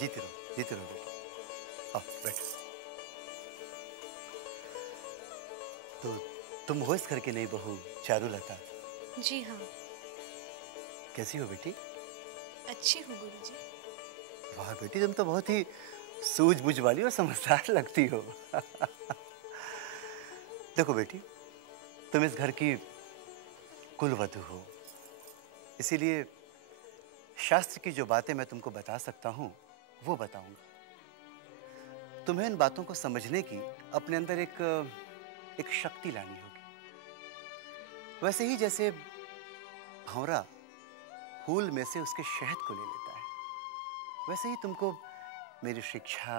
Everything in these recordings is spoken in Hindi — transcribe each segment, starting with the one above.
जीते रहो बेटी। आओ बैठो। तो तुम हो इस घर की नई बहू चारुलता? जी हाँ। कैसी हो बेटी? अच्छी हूँ गुरुजी। वाह बेटी, तुम तो बहुत ही सूझबूझ वाली और समझदार लगती हो। देखो बेटी, तुम इस घर की कुलवधू हो, इसीलिए शास्त्र की जो बातें मैं तुमको बता सकता हूं वो बताऊंगा। तुम्हें इन बातों को समझने की अपने अंदर एक शक्ति लानी होगी। वैसे ही जैसे भंवरा फूल में से उसके शहद को ले लेता है, वैसे ही तुमको मेरी शिक्षा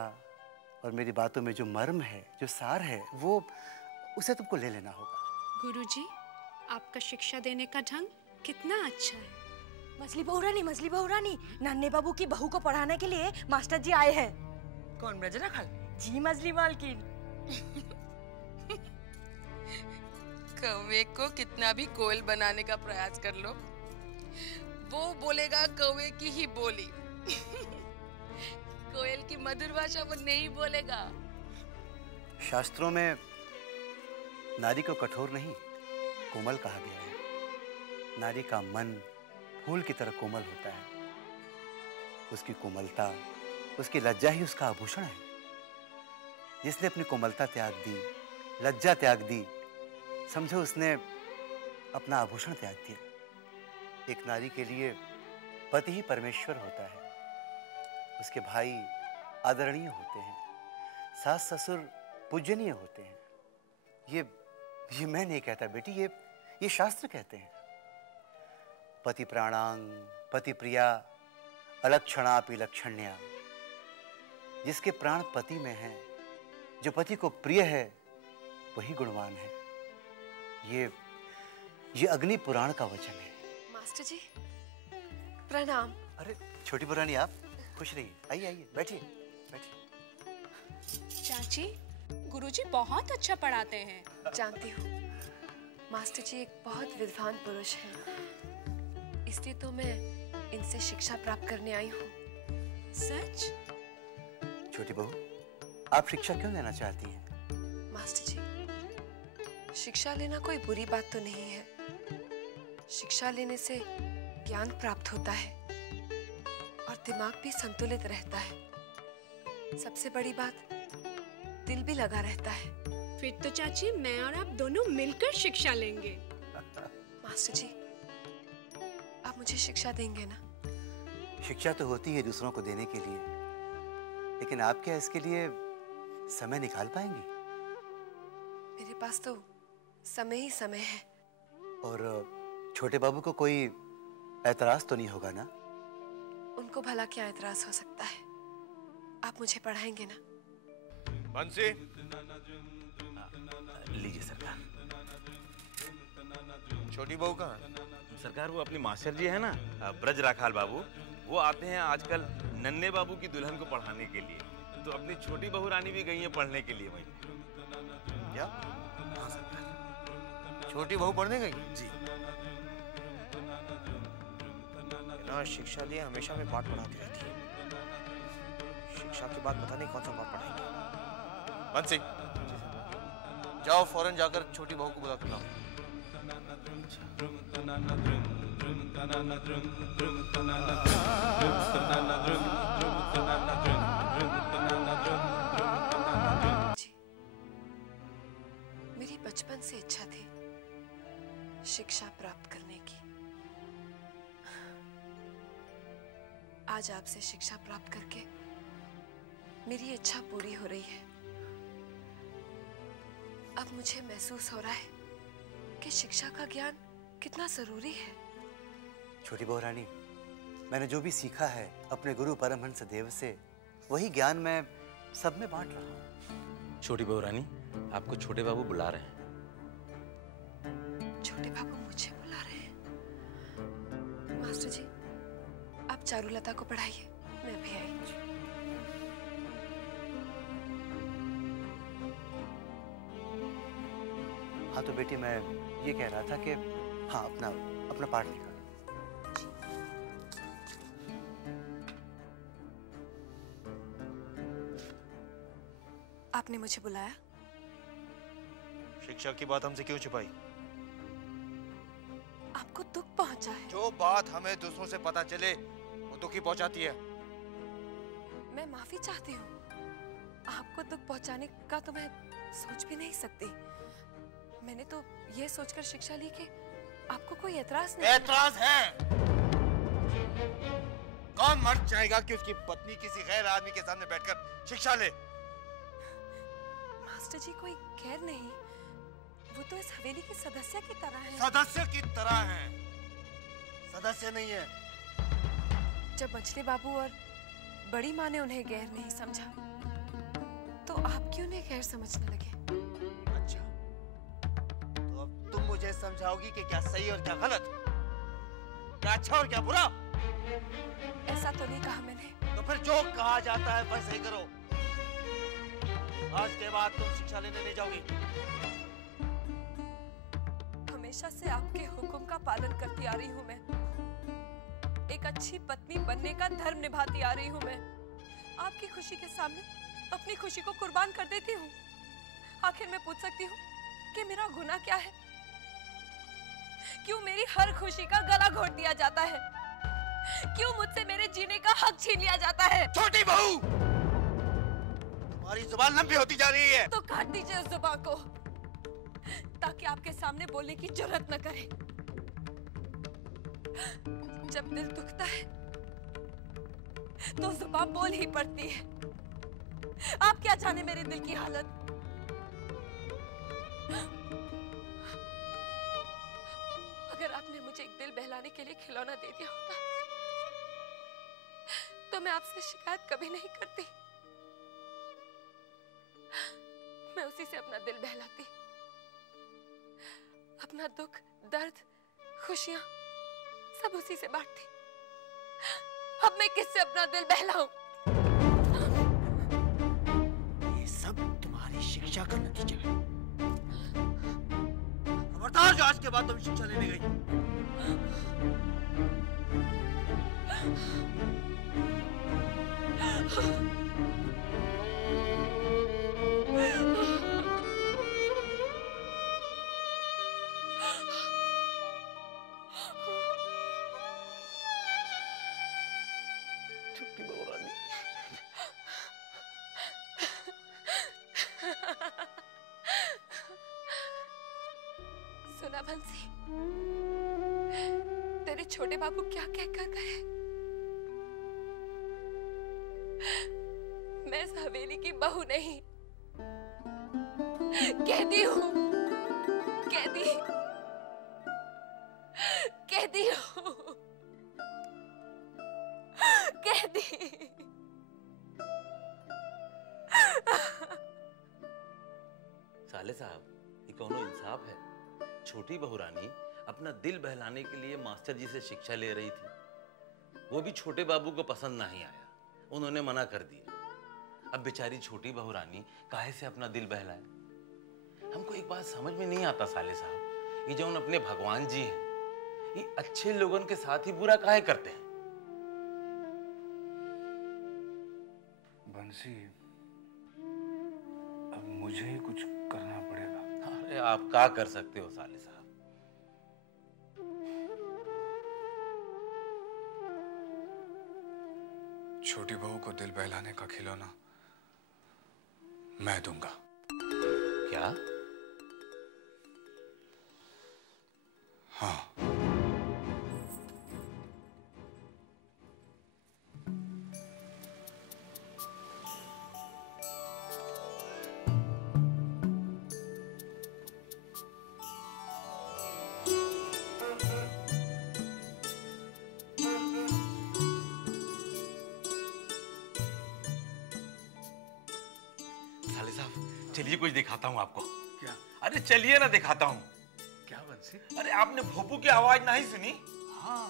और मेरी बातों में जो मर्म है, जो सार है, वो उसे तुमको ले लेना होगा। गुरुजी, आपका शिक्षा देने का ढंग कितना अच्छा है। मछली बहू रानी, नन्हे बाबू की बहू को पढ़ाने के लिए मास्टर जी आए हैं। कौन, ब्रजराखल? जी मछली मालकिन। कौवे को कितना भी कोयल बनाने का प्रयास कर लो, वो बोलेगा कौवे की ही बोली। कोयल की मधुर भाषा वो नहीं बोलेगा। शास्त्रों में नारी को कठोर नहीं, कोमल कहा गया है। नारी का मन फूल की तरह कोमल होता है। उसकी कोमलता, उसकी लज्जा ही उसका आभूषण है। जिसने अपनी कोमलता त्याग दी, लज्जा त्याग दी, समझो उसने अपना आभूषण त्याग दिया। एक नारी के लिए पति ही परमेश्वर होता है। उसके भाई आदरणीय होते हैं, सास ससुर पूजनीय होते हैं। ये मैं नहीं कहता बेटी, ये शास्त्र कहते हैं। पति प्राणांग, पति प्रिया, अलक्षणापि लक्षण्या। जिसके प्राण पति में हैं, जो पति को प्रिय है, वही गुणवान है। ये अग्नि पुराण का वचन है। मास्टर जी प्रणाम। अरे छोटी पुरानी, आप खुश रहिए। आइए बैठिए। चाची, गुरुजी बहुत अच्छा पढ़ाते हैं। जानती हूँ, मास्टर जी एक बहुत विद्वान पुरुष हैं, इसलिए तो मैं इनसे शिक्षा प्राप्त करने आई हूँ। सच? छोटी बहू, आप शिक्षा क्यों लेना चाहती हैं? मास्टर जी, शिक्षा लेना कोई बुरी बात तो नहीं है। शिक्षा लेने से ज्ञान प्राप्त होता है और दिमाग भी संतुलित रहता है। सबसे बड़ी बात, दिल भी लगा रहता है। फिर तो चाची मैं और आप दोनों मिलकर शिक्षा लेंगे। मास्टर जी, आप मुझे शिक्षा देंगे ना? शिक्षा तो होती है दूसरों को देने के लिए, लेकिन आप क्या इसके लिए समय निकाल पाएंगी? मेरे पास तो समय ही समय है। और छोटे बाबू को कोई ऐतराज तो नहीं होगा ना? उनको भला क्या ऐतराज हो सकता है? आप मुझे पढ़ाएंगे ना? बंसी, लीजिए सरकार। छोटी बहू कहाँ? सरकार वो अपनी मास्टर जी है ना, ब्रजराखाल बाबू, वो आते हैं आजकल नन्हे बाबू की दुल्हन को पढ़ाने के लिए। तो अपनी छोटी बहू रानी भी गई है पढ़ने के लिए वहीं। क्या? हाँ सरकार। छोटी बहू पढ़ने गई? जी। ना शिक्षा लिए हमेशा में पाठ पढ़ाती रहती है। शिक्षा के बाद पता नहीं कौन सा पाठ पढ़ाएगी। बंसी, जाओ फौरन जाकर छोटी बहू को बुला कर लाओ। जी, मेरी बचपन से इच्छा थी शिक्षा प्राप्त करने की। आज आपसे शिक्षा प्राप्त करके मेरी इच्छा पूरी हो रही है। अब मुझे महसूस हो रहा है कि शिक्षा का ज्ञान कितना जरूरी है। छोटी बहू रानी, मैंने जो भी सीखा है अपने गुरु परमहंस देव से, वही ज्ञान मैं सब में बांट रहा हूँ। छोटी बहू रानी, आपको छोटे बाबू बुला रहे हैं। छोटे बाबू मुझे बुला रहे हैं? मास्टर जी, आप चारुलता को पढ़ाइए, मैं भी आई। हाँ तो बेटी, मैं ये कह रहा था कि हाँ, अपना पाठ निकालो। आपने मुझे बुलाया? शिक्षा की बात हमसे क्यों छुपाई? आपको दुख पहुंचा है। जो बात हमें दूसरों से पता चले वो दुख ही पहुंचाती है। मैं माफी चाहती हूँ। आपको दुख पहुंचाने का तो मैं सोच भी नहीं सकती। मैंने तो ये सोचकर शिक्षा ली कि आपको कोई एतराज नहीं। एतराज है। कौन मर्द चाहेगा कि उसकी पत्नी किसी गैर आदमी के सामने बैठकर शिक्षा ले? मास्टर जी कोई गैर नहीं, वो तो इस हवेली के सदस्य की तरह है। सदस्य की तरह है, सदस्य नहीं है। जब मछली बाबू और बड़ी माँ ने उन्हें गैर नहीं समझा, तो आप क्यों उन्हें गैर समझने लगे? अच्छा, तो अब तुम मुझे समझाओगी कि क्या सही और क्या गलत, क्या अच्छा और क्या बुरा? ऐसा तो नहीं कहा मैंने। तो फिर जो कहा जाता है वैसे ही करो। आज के बाद तुम शिक्षा लेने नहीं जाओगी। हमेशा से आपके हुक्म का पालन करती आ रही हूँ मैं। एक अच्छी पत्नी बनने का धर्म निभाती आ रही हूँ मैं। आपकी खुशी के सामने अपनी खुशी को कुर्बान कर देती हूँ। आखिर मैं पूछ सकती हूँ कि मेरा गुनाह क्या है? क्यों मेरी हर खुशी का गला घोट दिया जाता है? क्यों मुझसे मेरे जीने का हक छीन लिया जाता है? छोटी बहू, तुम्हारी जुबान लंबी होती जा रही है। तो काट दीजिए उस जुबान को, ताकि आपके सामने बोलने की जरूरत न करे। जब दिल दुखता है तो जुबान बोल ही पड़ती है। आप क्या जाने मेरे दिल की हालत। अगर आपने मुझे एक दिल बहलाने के लिए खिलौना दे दिया होता तो मैं आपसे शिकायत कभी नहीं करती। मैं उसी से अपना दिल बहलाती। अपना दुख, दर्द, खुशियां सब उसी से बांटती। अब मैं किससे अपना दिल बहलाऊं? ये सब तुम्हारी शिक्षा का नतीजा है। खबरदार जो आज के बाद तुम शिक्षा लेने गई। सुना बंसी, तेरे छोटे बाबू क्या कहकर गए? मैं इस हवेली की बहू नहीं, कहती हूँ, कहती हूँ, कहती। साले साहब, ये कौनो इंसाफ है? छोटी बहू रानी अपना दिल बहलाने के लिए मास्टर जी से शिक्षा ले रही थी। वो भी छोटे बाबू को पसंद नहीं आया, उन्होंने मना कर दिया। अब बेचारी छोटी बहू रानी काहे से अपना दिल बहलाए? हमको एक बात समझ में नहीं आता साले साहब, ये जो अपने भगवान जी हैं, ये अच्छे लोगों के साथ ही बुरा काहे करते हैं? बंसी, अब मुझे ही कुछ करना पड़ेगा। अरे आप क्या कर सकते हो साले साहब? छोटी बहू को दिल बहलाने का खिलौना मैं दूंगा। क्या? हाँ। साले साहब, चलिए कुछ दिखाता हूँ आपको। क्या? अरे चलिए ना, दिखाता हूँ। क्या बंसी? अरे आपने भोपू की आवाज नहीं सुनी? हाँ,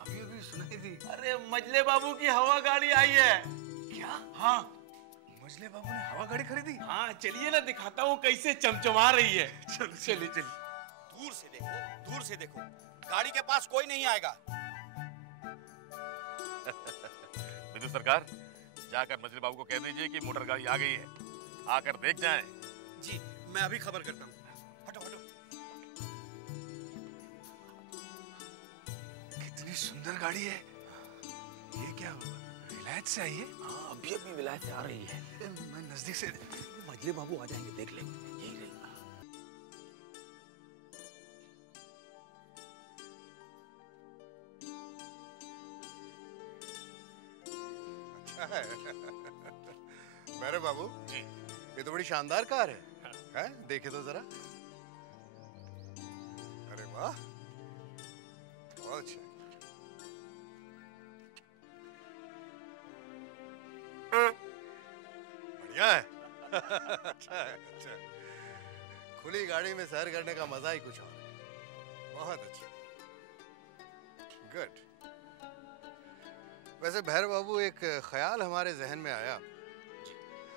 अभी अभी सुनाई दी। अरे मजले बाबू की हवा गाड़ी आई है। क्या? हाँ मजले बाबू ने हवा गाड़ी खरीदी? हाँ, चलिए ना दिखाता हूँ कैसे चमचमा रही है। चलो चलिए चलिए। दूर से देखो, दूर से देखो, गाड़ी के पास कोई नहीं आएगा। विद्युत सरकार, जाकर मजले बाबू को कह दीजिए कि मोटर गाड़ी आ गई है। आकर देख जाएं। जी मैं अभी खबर करता हूँ। हटो हटो। कितनी सुंदर गाड़ी है। ये क्या हुआ? विलायत से आई है? हाँ, अभी अभी विलायत से आ रही है। मैं नजदीक से मजले बाबू आ जाएंगे, देख लेंगे। यही रही। मेरे बाबू जी, ये तो बड़ी शानदार कार है। हैं? देखे तो जरा। अरे वाह, बहुत अच्छा। बढ़िया है। अच्छा है, अच्छा। खुली गाड़ी में सैर करने का मजा ही कुछ और है। बहुत अच्छा। गुड। वैसे भैरव बाबू, एक ख्याल हमारे जहन में आया।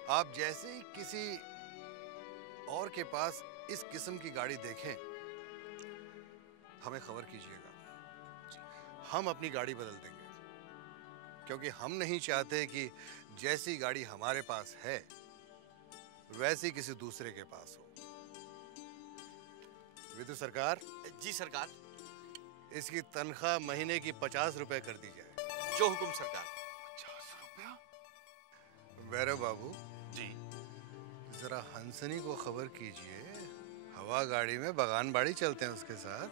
आप जैसे ही किसी और के पास इस किस्म की गाड़ी देखें, हमें खबर कीजिएगा। हम अपनी गाड़ी बदल देंगे, क्योंकि हम नहीं चाहते कि जैसी गाड़ी हमारे पास है वैसी किसी दूसरे के पास हो। विदु सरकार। जी सरकार। इसकी तनख्वाह महीने की 50 रुपए कर दी जाए। जो हुकुम सरकार। 50 रुपया? भैरव बाबू जी, जरा हंसनी को खबर कीजिए, हवा गाड़ी में बगान बाड़ी चलते हैं उसके साथ।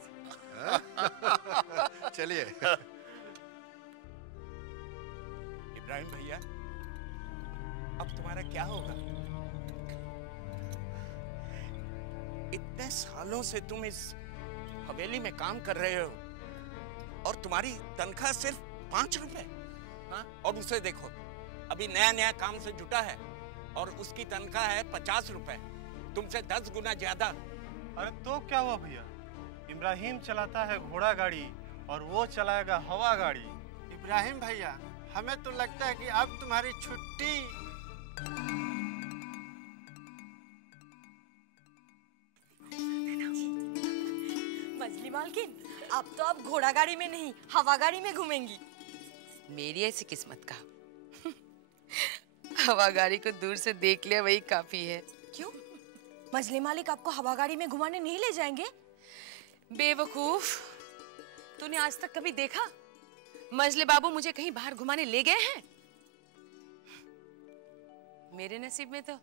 चलिए। इब्राहिम भैया, अब तुम्हारा क्या होगा? इतने सालों से तुम इस हवेली में काम कर रहे हो और तुम्हारी तनख्वाह सिर्फ 5 रुपए। हाँ? और उसे देखो, अभी नया नया काम से जुटा है और उसकी तनख्वाह है 50 रुपए, तुमसे 10 गुना ज्यादा। अरे तो क्या हुआ भैया, इब्राहिम चलाता है घोड़ा गाड़ी और वो चलाएगा हवा गाड़ी। इब्राहिम भैया, हमें तो लगता है कि अब तुम्हारी छुट्टी। मजली मालकिन, अब तो आप घोड़ा गाड़ी में नहीं हवा गाड़ी में घूमेंगी। मेरी ऐसी किस्मत का। हवा गाड़ी को दूर से देख लिया वही काफी है। क्यों? मजली मालिक आपको हवा गाड़ी में घुमाने नहीं ले जाएंगे? बेवकूफ, तूने आज तक कभी देखा मजले बाबू मुझे कहीं बाहर घुमाने ले गए हैं? मेरे नसीब में तो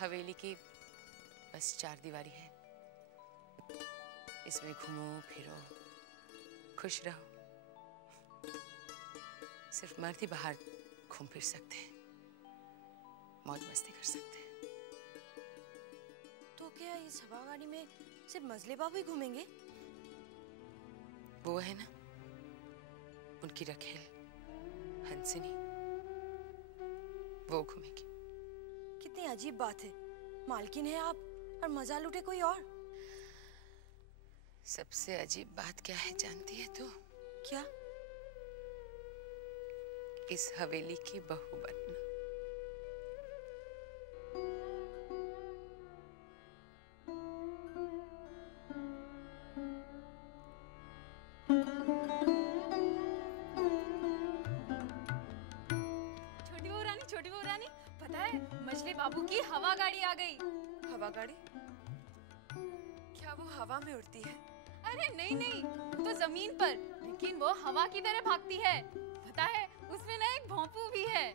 हवेली की बस 4 दीवारी है। इसमें घूमो फिरो, खुश रहो। सिर्फ मर्द ही बाहर घूम फिर सकते हैं, मौज मस्ती कर सकते हैं। तो क्या इस हवा गाड़ी में सिर्फ मजले बाबू ही घूमेंगे? वो है ना उनकी रखेल हंसनी, वो घूमेगी। कितनी अजीब बात है, मालकिन है आप और मजा लूटे कोई और। सबसे अजीब बात क्या है जानती है तू? क्या? इस हवेली की बहू बनना। छोटी बहू रानी, पता है मजले बाबू की हवा गाड़ी आ गई। हवा गाड़ी? क्या वो हवा में उड़ती है? अरे नहीं नहीं, तो जमीन पर, लेकिन वो हवा की तरह भागती है। पता है उसमें ना एक भोंपू भी है।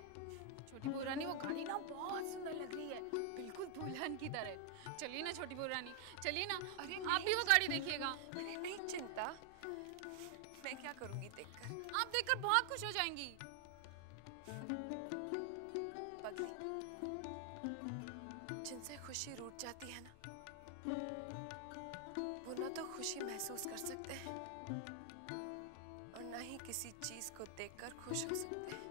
छोटी बहू रानी, वो गाड़ी ना बहुत सुंदर लग रही है, बिल्कुल दुल्हन की तरह। चलिए ना छोटी बहू रानी, चलिए ना। अरे आप भी वो गाड़ी देखिएगा। अरे नहीं चिंता, मैं क्या करूंगी देखकर? आप देखकर बहुत खुश हो जाएंगी। पगली, जिनसे खुशी रूठ जाती है ना, वो ना तो खुशी महसूस कर सकते हैं और ना ही किसी चीज को देखकर खुश हो सकते हैं।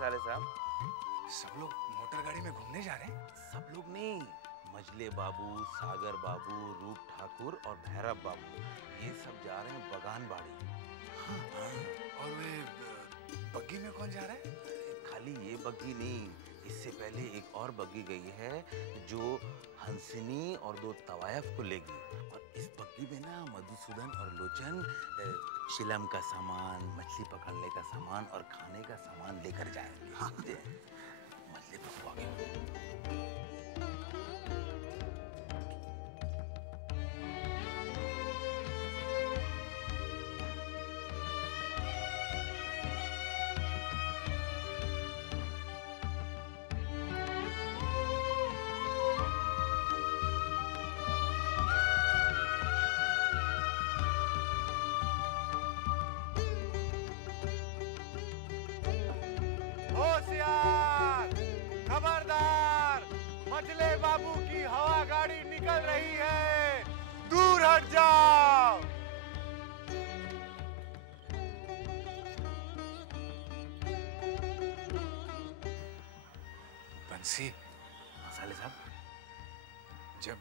साले साहब, सब लोग मोटर गाड़ी में घूमने जा रहे हैं? सब लोग नहीं, मजले बाबू, सागर बाबू, रूप ठाकुर और भैरव बाबू ये सब जा रहे हैं बगान बाड़ी। और वे बग्गी में कौन जा रहा है? खाली ये बग्गी नहीं, इससे पहले एक और बग्गी गई है जो हंसनी और 2 तवायफ को लेगी। और इस बग्गी में ना मधुसूदन और लोचन शिलम का सामान, मछली पकड़ने का सामान और खाने का सामान लेकर जाएंगे। मछली पकवाएंगे। होशियार, खबरदार, मजले बाबू की हवा गाड़ी निकल रही है, दूर हट जाओ। बंसी, साले साहब, जब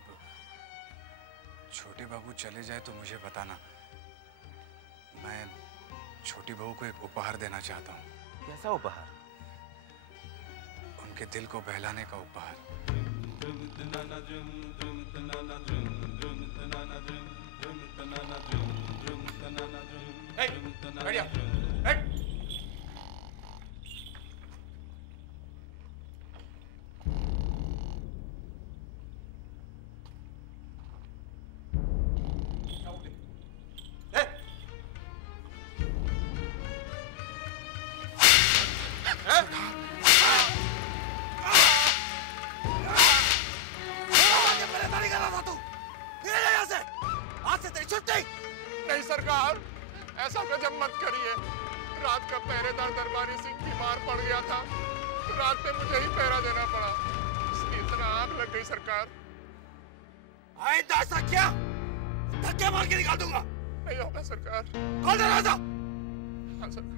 छोटे बाबू चले जाए तो मुझे बताना। मैं छोटी बहू को एक उपहार देना चाहता हूँ। कैसा उपहार? उनके दिल को बहलाने का उपहार। बढ़िया। नहीं सरकार, ऐसा गजब मत करिए। रात का पहरेदार दरबारी सिंह बीमार पड़ गया था, रात में मुझे ही पहरा देना पड़ा, इसलिए इतना आग लग गई सरकार। आइंदा ऐसा क्या? धक्के मार के निकाल दूंगा। नहीं होगा सरकार। खोल दरवाजा। हाँ सरकार।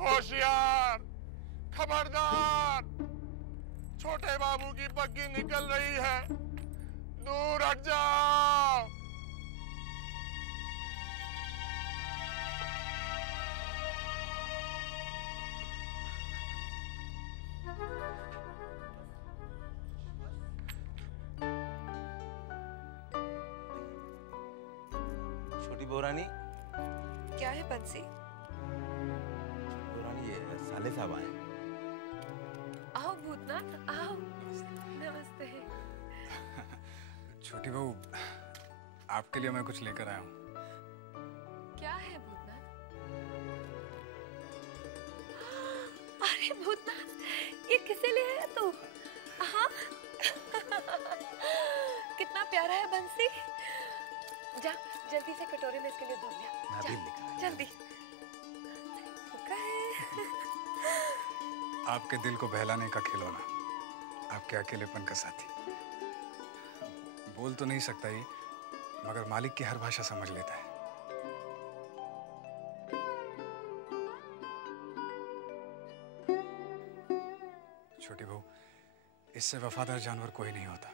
होशियार, खबरदार, छोटे बाबू की बग्गी निकल रही है, दूर हट जाओ। छोटी बहुरानी। क्या है बंसी? बहुरानी, ये साले साहब आए। आओ भूतनाथ, आओ। नमस्ते। छोटी बहू, आपके लिए मैं कुछ लेकर आया हूँ। क्या है भूतनाथ? अरे भूतनाथ, ये किसे ले आया तू? हाँ? कितना प्यारा है बंसी। जा जल्दी से कटोरे में इसके लिए दूध ले। जल्दी। आपके दिल को बहलाने का खिलौना, आपके अकेलेपन का साथी। बोल तो नहीं सकता ये, मगर मालिक की हर भाषा समझ लेता है। छोटी बहू, इससे वफादार जानवर कोई नहीं होता।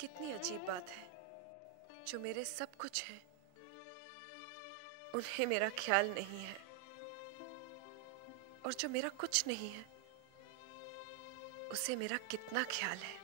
कितनी अजीब बात है, जो मेरे सब कुछ है उन्हें मेरा ख्याल नहीं है, और जो मेरा कुछ नहीं है उसे मेरा कितना ख्याल है।